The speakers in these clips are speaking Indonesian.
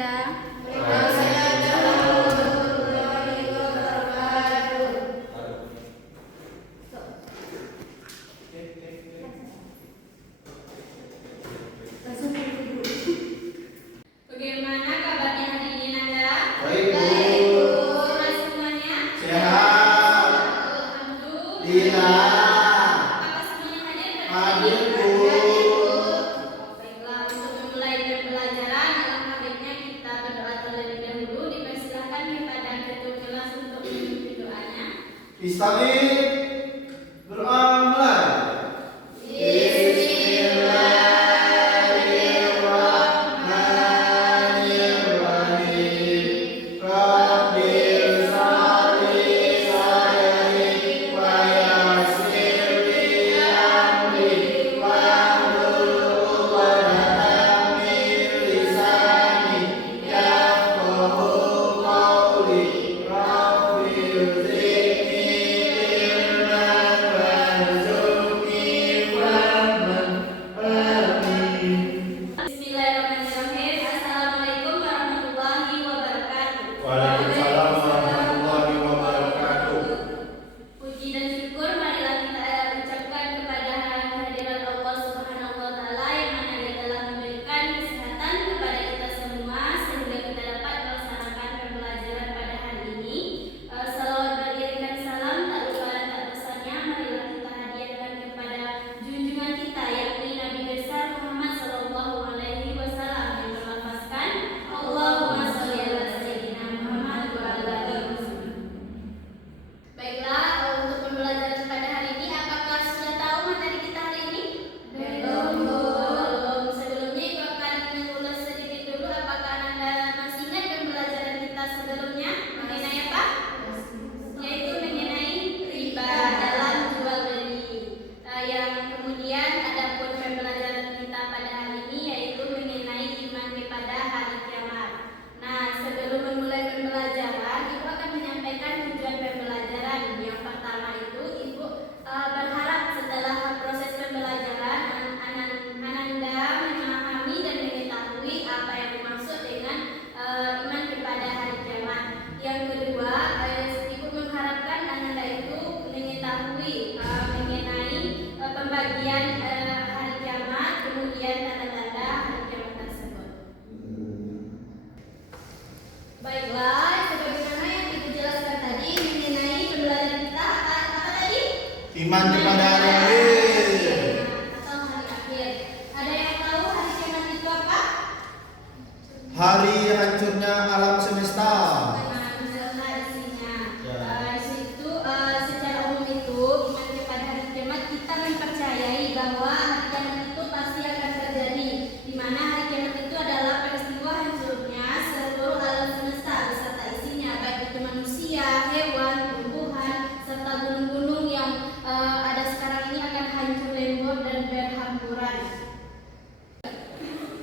Anda. Bagaimana kabarnya hari ini Nanda? Baik, Bu. Sehat semuanya? Sehat. Alhamdulillah. Apakah semuanya hadir pada hari Hadir, ini? Bu. Baiklah, untuk memulai pembelajaran, alangkah kita berdoa terlebih dahulu. Dipersilakan kepada ketua kelas untuk memimpin doanya. Istighfar. Doa mulai. Bismillahirrahmanirrahim. Rabbil sholli sadri wa yassir li amri wahlul 'uqdatam min lisani yafqahu qawli. Rabbil zidni ilman warzuqni fahman. Amin. Bismillahirrahmanirrahim. Assalamualaikum warahmatullahi wabarakatuh. Waalaikumsalam warahmatullahi wabarakatuh. Puji dan syukur marilah kita ucapkan kepada kehadirat Allah Subhanahu wa taala yang mana Dia telah memberikan kesehatan kepada kita semua sehingga kita dapat melaksanakan pembelajaran pada hari ini. Salawat beriringan salam tak lupa dan tak bosannya marilah kita hadiahkan kepada junjungan kita yakni Nabi besar Muhammad sallallahu alaihi wasallam yang melafazkan Allahumma shalli ala sayyidina Muhammad wa ala alihi wasallam. Baiklah, untuk pembelajaran pada hari ini, apakah sudah tahu materi kita hari ini? Belum. Sebelumnya Ibu akan mengulas sedikit dulu. Apakah Anda masih ingat pembelajaran kita sebelumnya mengenai apa? Yaitu mengenai riba dalam jual beli. Yang kemudian ada pun pembelajaran kita pada hari ini yaitu mengenai iman kepada hari kiamat. Nah, sebelum memulai pembelajaran, Ibu akan menyampaikan tujuan pembelajaran. Yang pertama itu, Ibu berharap setelah proses pembelajaran Ananda memahami dan mengetahui apa yang dimaksud dengan iman kepada hari kiamat. Yang kedua, Ibu mengharapkan Ananda itu mengetahui mengenai pembagian hari kiamat, kemudian tanda-tanda hari kiamat tersebut. Baiklah, sebagaimana yang Ibu jelaskan tadi mengenai pembelajaran kita apa tadi? Iman kepada hari akhir. Atau hari akhir. Ada yang tahu hari kiamat itu apa? Hari hancurnya alam semesta. Benar isinya. Ya. Di situ secara umum itu iman kepada hari kiamat kita mempercayai bahwa hari kiamat itu pasti akan terjadi. Di mana hari kiamat itu adalah peristiwa hancurnya seluruh alam semesta beserta isinya, baik itu manusia, hewan, tumbuhan, serta gunung-gunung yang ada sekarang ini akan hancur lebur dan berhamburan.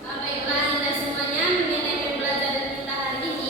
Baiklah Anda semuanya, mengenai pembelajaran kita hari ini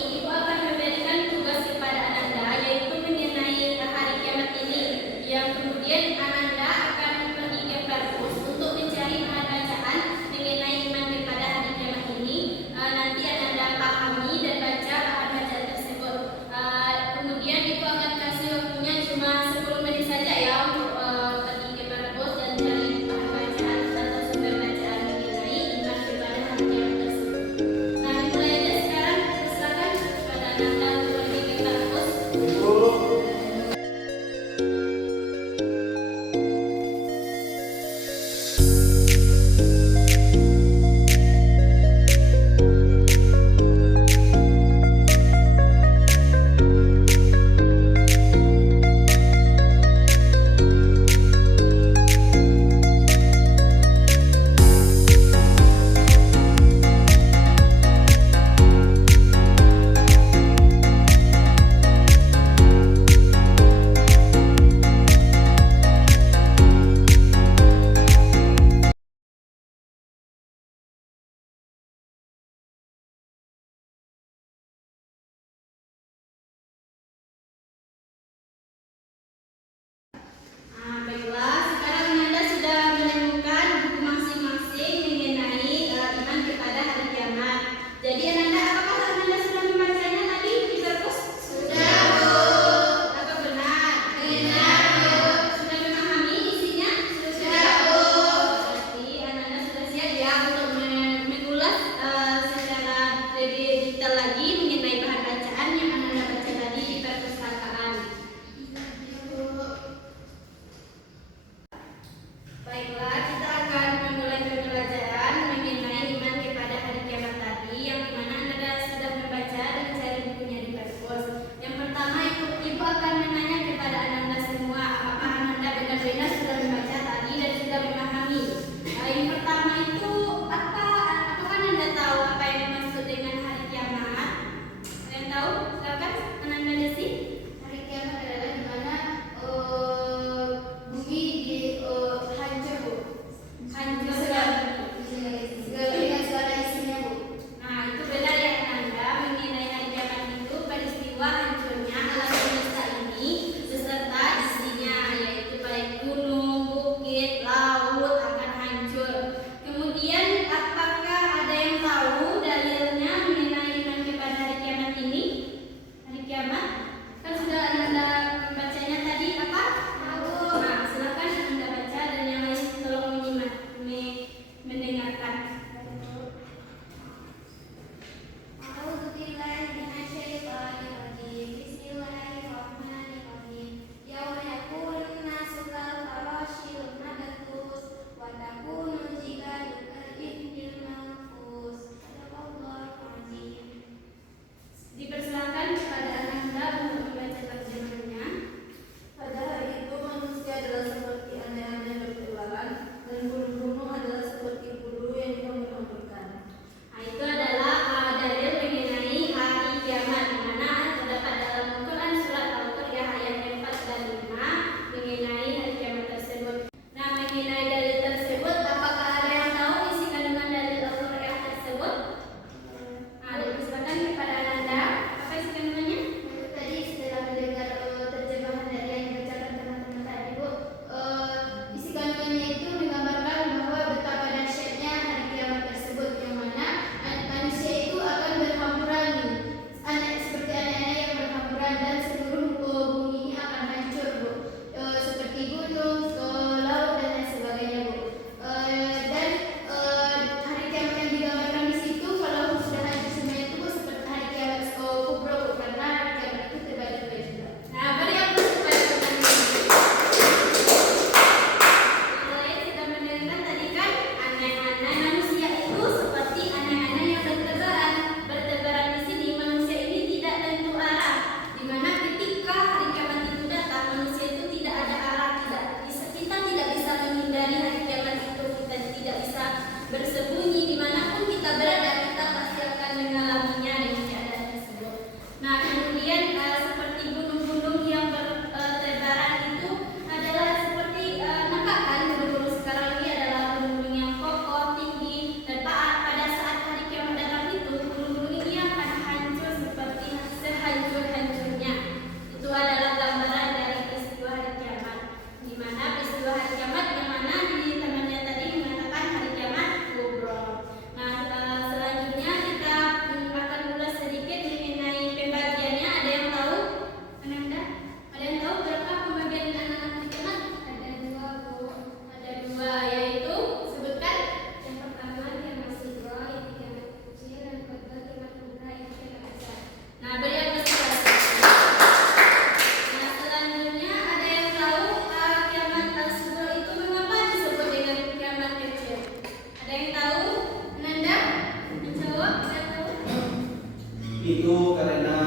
Itu karena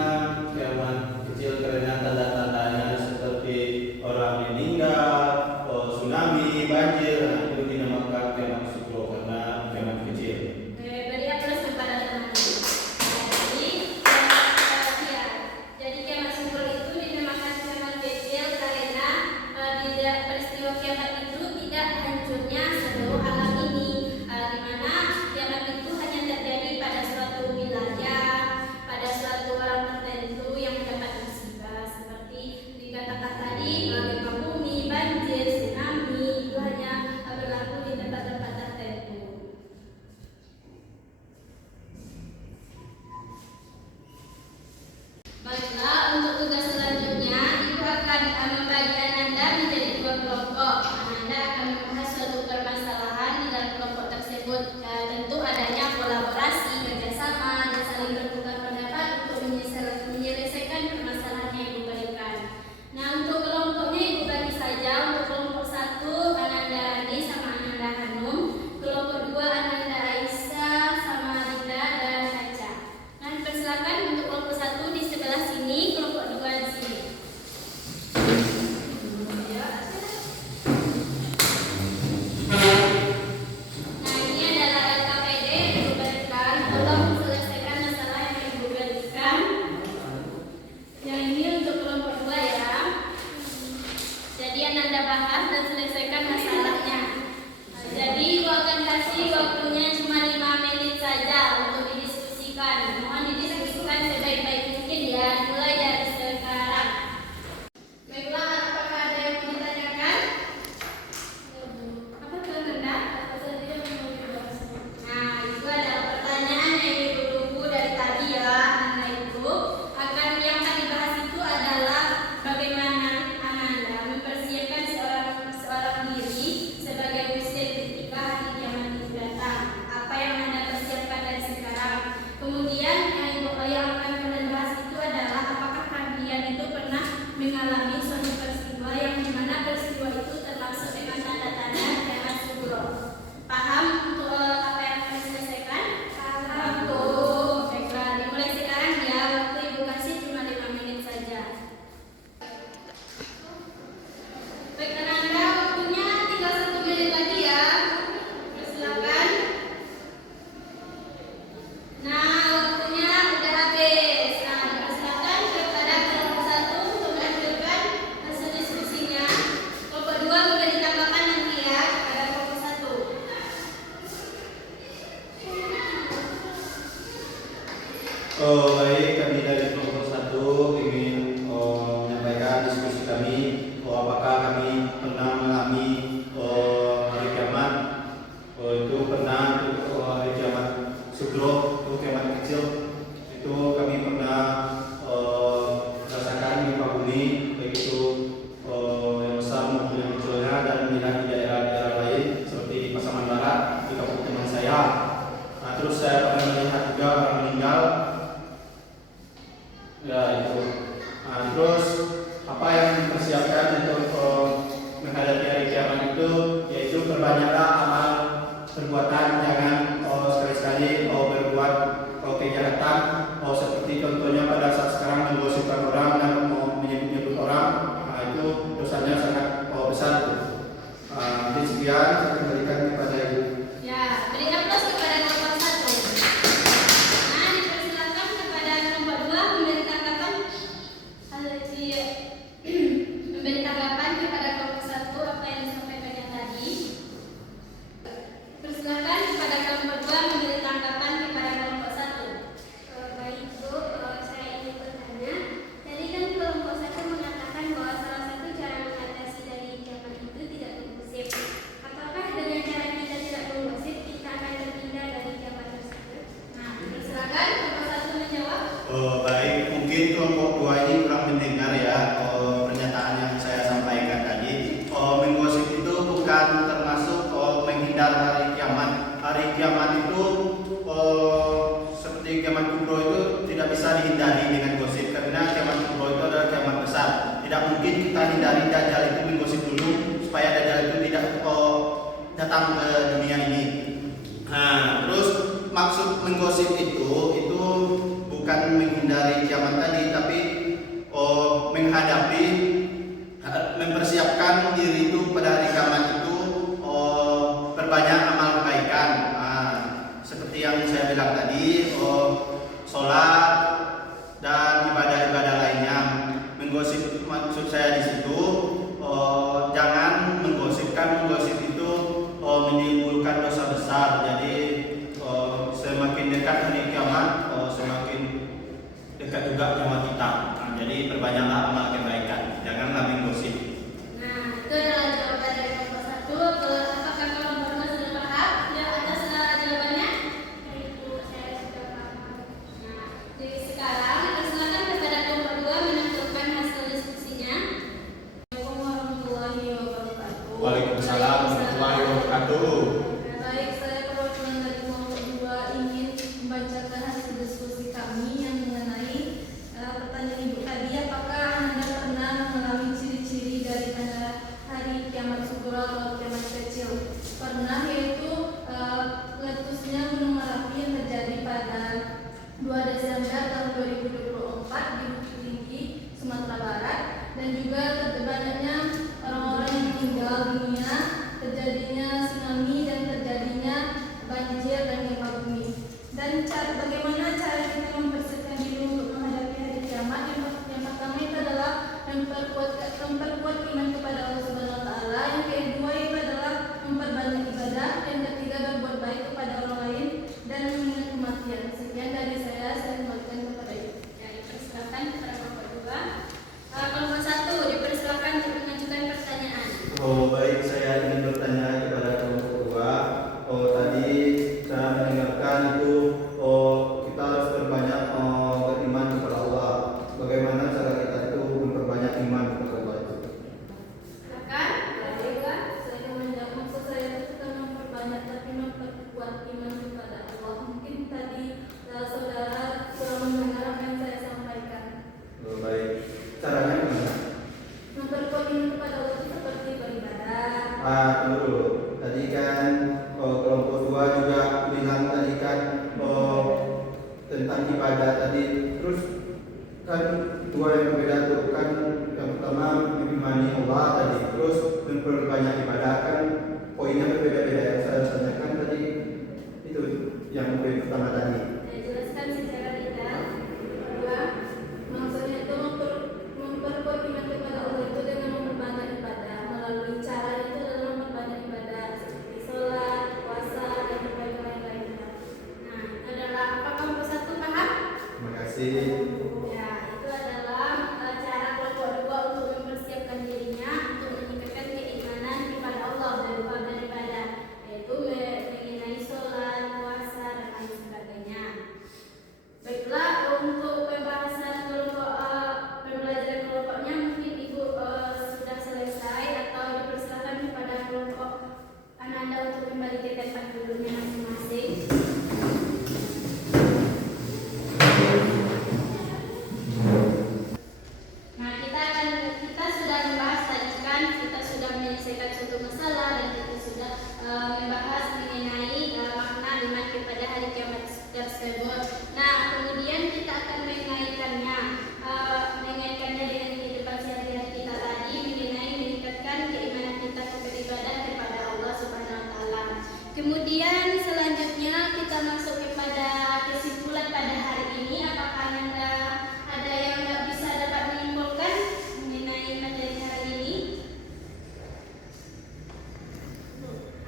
kiamat kecil karena tanda-tandanya seperti orang meninggal, tsunami, banjir. Nah, itu dinamakan kiamat sugro karena kiamat kecil. Beri aplaus kepada teman-teman. Jadi kiamat sugro itu dinamakan kiamat kecil karena tidak peristiwa kiamat itu tidak hancurnya seluruh alam ini, di mana kiamat itu hanya terjadi pada suatu wilayah, pada suatu orang tertentu yang mendapat musibah seperti dikatakan tadi gempa bumi, banjir, tsunami, itu hanya berlaku di tempat-tempat tertentu. Baiklah, untuk tugas selanjutnya Ibu akan membagi Ananda menjadi 2 kelompok. Ananda akan membahas suatu permasalahan di dalam kelompok tersebut. Tentu adanya kolaborasi, kerjasama, dan saling bertukar pendapat untuk menyelesaikan permasalahan yang Ibu berikan. Nah, untuk kelompoknya Ibu bagi saja. Untuk kelompok 1 Ananda Rani sama Ananda Hanum, kelompok 2 Ananda Aisyah sama Dinda dan Aca. Nah, persilakan untuk kelompok 1 di sebelah sini, kelompok 2 di sini. Nah, ini adalah LKPD yang Ibu berikan. Tolong selesaikan masalah yang Ibu berikan. Yang ini untuk kelompok 2 ya. Jadi Ananda bahas dan selesaikan masalahnya. Jadi Ibu akan kasih waktunya cuma 5 menit saja untuk didiskusikan. Mohon didiskusikan sebaik-baik mungkin ya, mulai dari sekarang. Baiklah, apakah ada yang mau ditanyakan? Apa tuh Ananda? Nah, itu adalah pertanyaan yang Ibu tunggu dari tadi ya, Ananda itu. Yang akan dibahas itu adalah bagaimana Ananda mempersiapkan seorang diri sebagai muslim ketika hari kiamat itu datang. Apa yang Anda persiapkan dari sekarang? Kemudian yang akan Anda bahas itu adalah apakah kalian itu pernah mengalami suatu peristiwa yang dimana peristiwa itu termasuk dengan tanda-tanda kiamat sugro. Paham untuk apa yang akan diselesaikan? Paham tuh. Baiklah, dimulai sekarang ya. Waktu Ibu kasih cuma 5 menit saja. Baik, Ananda, waktunya tinggal 1 menit lagi ya. Silakan. Nah, waktunya udah habis. Nah, silakan kepada kelompok 1 untuk melanjutkan hasil diskusinya. Kelompok 2 memberi tanggapan nanti ya kepada kelompok 1. Baik, kami dari kelompok 1 ingin menyampaikan diskusi kami. Apakah kami pernah mengalami hari kiamat? Itu pernah hari kiamat sugro, itu kiamat kecil. Itu kami pernah merasakan gempa bumi, baik itu yang besar maupun yang kecilnya, dan melihat di daerah-daerah lain seperti di Pasaman Barat, di kampung teman saya. Nah, terus saya pernah melihat juga orang meninggal. Ya, itu. Nah, terus apa yang dipersiapkan untuk menghadapi hari kiamat itu, yaitu perbanyaklah amal perbuatan, jangan sekali-sekali berbuat kejahatan, seperti contohnya pada saat sekarang menggosipkan orang dan menyebut-nyebut orang. Nah, itu dosanya sangat besar. Jadi sekian saya kembalikan kepada Ibu. Ya, beri aplaus kepada kelompok 1. Nah, dipersilakan kepada kelompok 2 memberi tanggapan memberi tanggapan kepada kelompok 1 apa yang disampaikannya tadi. Persilakan kepada kelompok 2 memberi tanggapan kepada kelompok 1. Baik Bu, saya ingin bertanya. Tadi kan kelompok 1 mengatakan bahwa salah satu cara mengatasi dari kiamat itu tidak menggosip. Apakah dengan cara kita tidak menggosip kita akan terhindar dari kiamat tersebut? Nah, persilakan kelompok 1 menjawab. Baik, mungkin kelompok 2 ini kurang mendengar ya pernyataan yang saya sampaikan tadi. Menggosip itu bukan termasuk menghindar hari kiamat. Hari kiamat itu seperti kiamat kubro itu tidak bisa dihindari dengan gosip, karena kiamat kubro itu adalah kiamat besar. Tidak mungkin kita hindari Dajjal itu menggosip dulu supaya Dajjal itu tidak datang ke dunia ini. Nah, terus maksud menggosip itu bukan dari kiamat tadi, tapi menghadapi, mempersiapkan diri itu pada hari kiamat itu perbanyak amal kebaikan. Seperti yang saya bilang tadi, sholat dan ibadah-ibadah lainnya. Menggosip, maksud saya di situ jangan menggosipkan. Menggosip itu menimbulkan dosa besar. Jadi semakin dekat hari kiamat, semakin dekat juga nyawa kita. Jadi perbanyaklah amal kebaikan, janganlah menggosip. Nah, itu adalah jawaban dari kelompok 1. Apakah kelompok 2 sudah paham? Sudah atas jawabannya? Itu saya sudah paham. Nah, jadi sekarang silakan kepada kelompok 2 menentukan hasil diskusinya. Assalamualaikum warahmatullahi wabarakatuh. Waalaikumsalam warahmatullahi wabarakatuh. Baik, saya perwakilan dari kelompok 2 ingin membacakan hasil diskusi kami yang mengenai pertanyaan ibu tadi. Apakah Anda pernah mengalami ciri-ciri dari tanda hari kiamat sugro atau kiamat kecil? Pernah, yaitu meletusnya Gunung Merapi yang terjadi pada 2 Desember tahun 2024 di Bukit Tinggi, Sumatera Barat, dan juga banyaknya orang-orang yang meninggal dunia, terjadinya tsunami dan terjadinya banjir dan gempa bumi. Dan bagaimana cara kita mempersiapkan diri untuk menghadapi hari kiamat? Yang pertama itu adalah memperkuat iman kepada Allah Subhanahu Wa Taala. Yang kedua itu adalah memperbanyak ibadah. Yang ketiga berbuat baik kepada orang lain dan mengingat kematian. Sekian dari saya kembalikan kepada ibu. Ya, dipersilakan kepada kelompok 2. Kelompok 1 dipersilakan untuk mengajukan pertanyaan. Baik, saya ingin bertanya kepada kelompok 2. Tadi saya mendengarkan itu kita harus berbanyak beriman kepada Allah. Bagaimana cara kita itu memperbanyak iman kepada Allah itu? Silakan. Saya menjawab, maksud saya itu bukan memperbanyak tapi memperkuat iman kepada Allah. Mungkin tadi saudara kurang mendengar apa yang saya sampaikan. Baik, caranya gimana? Memperkuat iman kepada Allah itu seperti beribadah. Tunggu dulu. Tadi kan kelompok 2 juga bilang tadi kan tentang ibadah tadi. Terus kan 2 yang berbeda tuh kan, yang pertama mengimani Allah tadi, terus memperbanyak ibadah kan poinnya berbeda-beda. Yang saya tanyakan tadi itu yang poin pertama tadi. Saya jelaskan secara detail. Kedua, maksudnya itu memperkuat iman kepada Allah itu dengan memperbanyak ibadah. Melalui cara itu adalah memperbanyak ibadah seperti sholat, puasa, dan berbagai lain-lainnya. Nah, itu adalah apa kelompok 1 paham? Terima kasih. Ya, itu adalah cara kelompok 2 untuk mempersiapkan dirinya untuk meningkatkan keimanan kepada Allah dan beribadah, yaitu mengenai sholat, puasa, dan lain sebagainya. Baiklah, untuk pembahasan pembelajaran kelompoknya mungkin Ibu sudah selesai, atau dipersilakan kepada kelompok Ananda untuk kembali ke tempat duduknya masing-masing. Nah, kita sudah membahas tadi kan, kita sudah menyelesaikan suatu masalah dan kita sudah membahas mengenai makna iman kepada hari kiamat tersebut. Nah, kemudian kita akan mengaitkannya dengan kehidupan sehari-hari kita tadi, mengenai meningkatkan keimanan kita kepada ibadah kepada Allah Subhanahu Wa Taala. Kemudian selanjutnya kita masuk kepada kesimpulan pada hari ini. Apakah Anda ada yang bisa dapat menyimpulkan mengenai materi hari ini?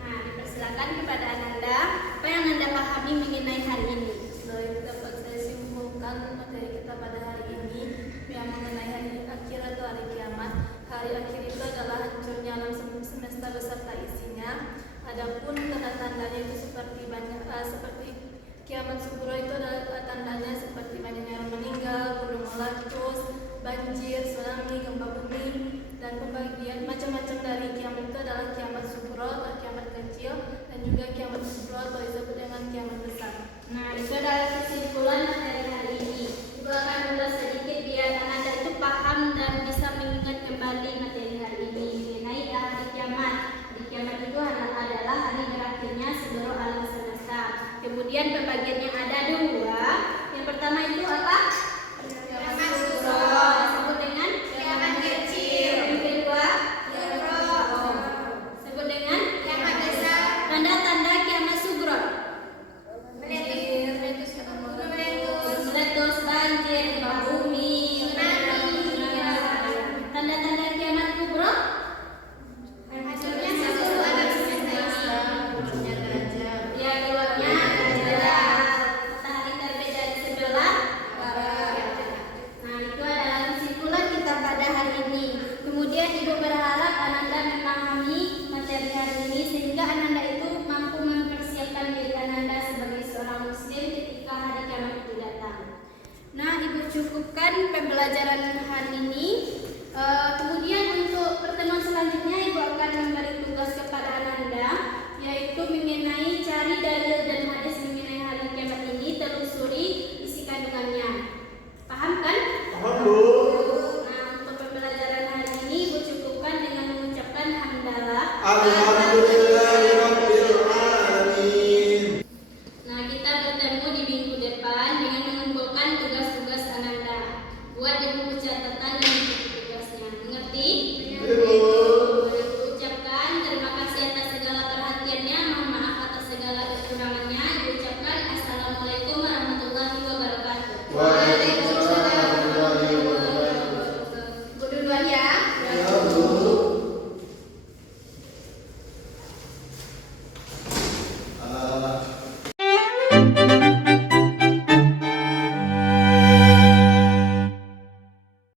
Nah, dipersilakan kepada Ananda. Apa yang Anda pahami mengenai hari ini? Baik, dapat saya simpulkan materi kita pada hari ini yang mengenai hari akhir atau hari kiamat. Hari akhir itu adalah hancurnya alam semesta beserta isinya. Adapun tanda-tandanya itu seperti kiamat sugro itu adalah tandanya seperti banyaknya orang meninggal, gunung meletus, banjir, tsunami, gempa bumi, dan pembagian macam-macam dari kiamat itu adalah kiamat sugro atau kiamat kecil, dan juga kiamat sugro atau disebut dengan kiamat besar. Nah, itu adalah kesimpulan materi hari ini. Ibu akan ulas sedikit biar Anda itu paham dan bisa mengingat kembali materi hari ini mengenai hari kiamat. Hari kiamat itu adalah hari berakhirnya seluruh alam semesta. Kemudian pembagiannya ada 2. Yang pertama itu apa? pembelajaran hari ini. Kemudian untuk pertemuan selanjutnya Ibu akan memberi tugas kepada Ananda, yaitu mengenai cari dalil dan